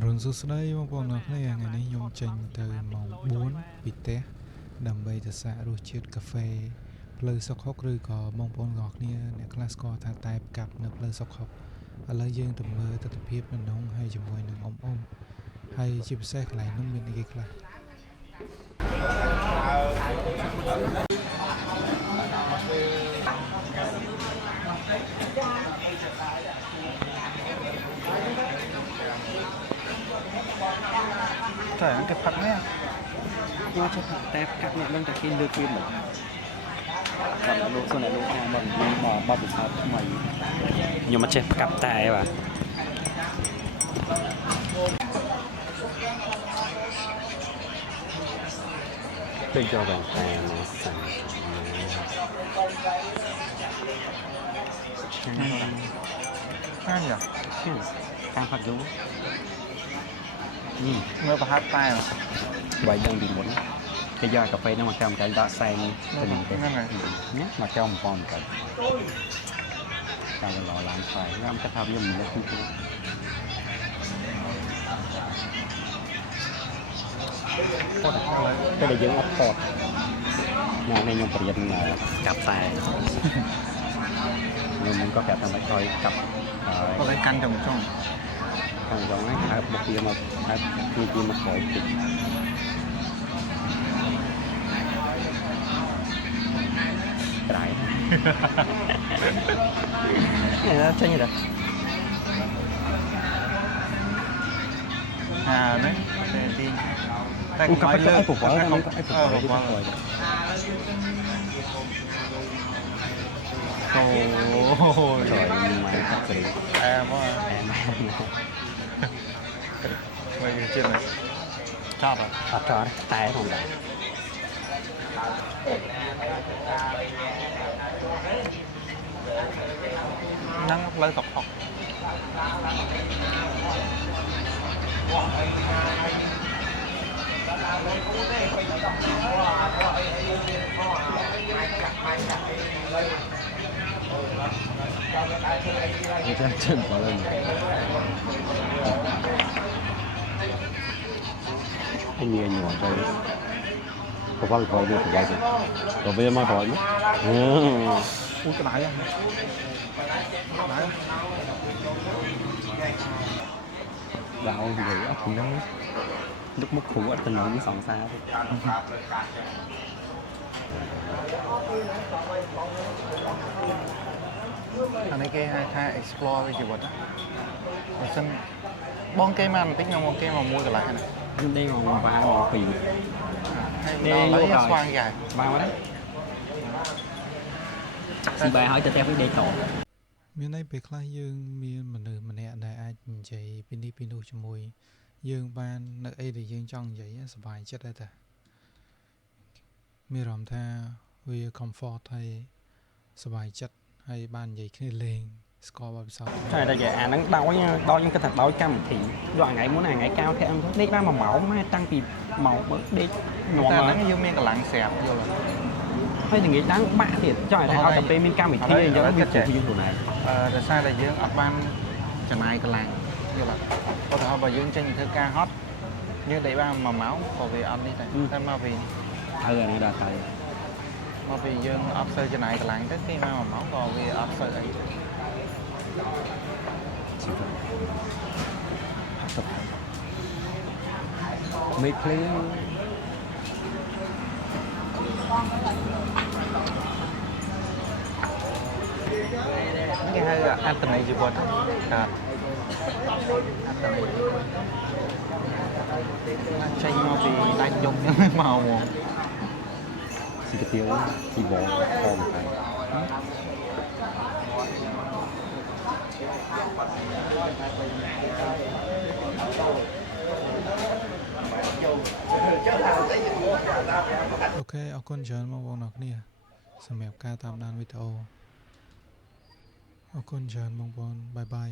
រុនសួស្តីបងប្អូនទាំងគ្នាថ្ងៃនេះខ្ញុំចេញទៅម៉ោង4ពីផ្ទះដើម្បីទៅសាករសជាតិកាហ្វេផ្លូវសុកហុកឬក៏បងប្អូនទាំងគ្នាអ្នកខ្លះស្គាល់ថាតែផ្កាប់នៅផ្លូវសុកហុកឥឡូវយើងទៅមើលទស្សនវិជ្ជានៅក្នុងហើយជាមួយនឹងអ៊ំហើយជាពិសេសកន្លែងនោះមានអីគេខ្លះតែអង្គផឹកនេះយកចុះតែកាត់នេះនឹងតែគេលើកវាមកគាត់លោកសុនលោកថាមកបបពិសោធន៍ថ្មីខ្ញុំមកចេះកាប់តែបាទពេកយកបានតែមកសិនខាងយ៉ាខាងផឹកយូមើលប្រហាត់តែបាយដឹងពីមុនគេយកកាហ្វេហ្នឹងមកកម្មកាយដាក់សែងទៅនឹងទៅហ្នឹងហើយនេះមកចោលបំពន់ទៅតាមឡឡានផ្សាយខ្ញុំគិតថាវាមិនលើគឺតែដែលយើងអត់ថតមកនេះខ្ញុំប្រៀនកាប់តែខ្ញុំក៏ប្រាប់ថាមិនខ້ອຍកាប់ក៏គេកាន់ចំចង់ខាងហ្នឹងហៅមកពីមកហៅពីមកក្រោយតិចត្រៃនេះចេញទៅនេះទីតែកុំឲ្យលើពុកហ្នឹងក៏ឲ្យពុកអូtrời mày thật sự em á em mày trên này chót à chót tay không đấy nắng lấy cọc học chân có lên anh nhiều nhỏ rồi có bao giờ được cái gì có về mà rồi ui cái này đạo thì ấp thì nó lúc mất khủ ở tình nó sòng xa anh ấy cái hai explore cái gì vậy đó xin bon cây mà tính nhau bon cây mà mua cái lại này đây mà ba mà phì đây lấy cái xoang dài ba đấy xin bài hỏi cho tao với đây tổ មានន័យពេលខ្លះយើងមានមនុស្សម្នាក់ដែលអាចនិយាយពីនេះពីនោះជាមួយយើងបាននៅអីដែលយើងចង់និយាយសប្បាយចិត្តដែរតាមានអារម្មណ៍ថាវា comfort ហើយសប្បាយចិត្តហើយបាននិយាយគ្នាលេងស្គាល់បបិសោใช่តែអាហ្នឹងដោយខ្ញុំគិតថាដោយកម្មវិធីយកថ្ងៃមុនថ្ងៃកៅធាក់ដេកបាន1ម៉ោងម៉ែតាំងពីម៉ោងដេកញាំហ្នឹងយើងមានកម្លាំងស្រាប់យល់ហើយល្ងាចឡើងបាក់ទៀតចង់ឲ្យតែពេលមានកម្មវិធីអញ្ចឹងវាជួយយើងខ្លួនឯងដោយសារតែយើងអត់បានចំណាយកម្លាំងយល់អត់ឧទាហរណ៍បើយើងចេញទៅធ្វើការហត់យើងដេកបាន1ម៉ោងក៏វាអត់នេះតែមកពីហើយអានេះដល់ទៅមកពីយើងអត់សូវចំណាយកម្លាំងទៅគេមក1ម៉ោងក៏វាអត់សូវអីមេភ្លេងគេហៅអត្តន័យជីវិតបាទអត្តន័យចេញមកពីដាច់យប់មកមកស៊ីកាទៀវស៊ីបងផងដែរអូខេអរគុណច្រើនបងប្អូនអរគ្នាសម្រាប់ការតាមដានវីដេអូអរគុណច្រើនបងប្អូនបាយបាយ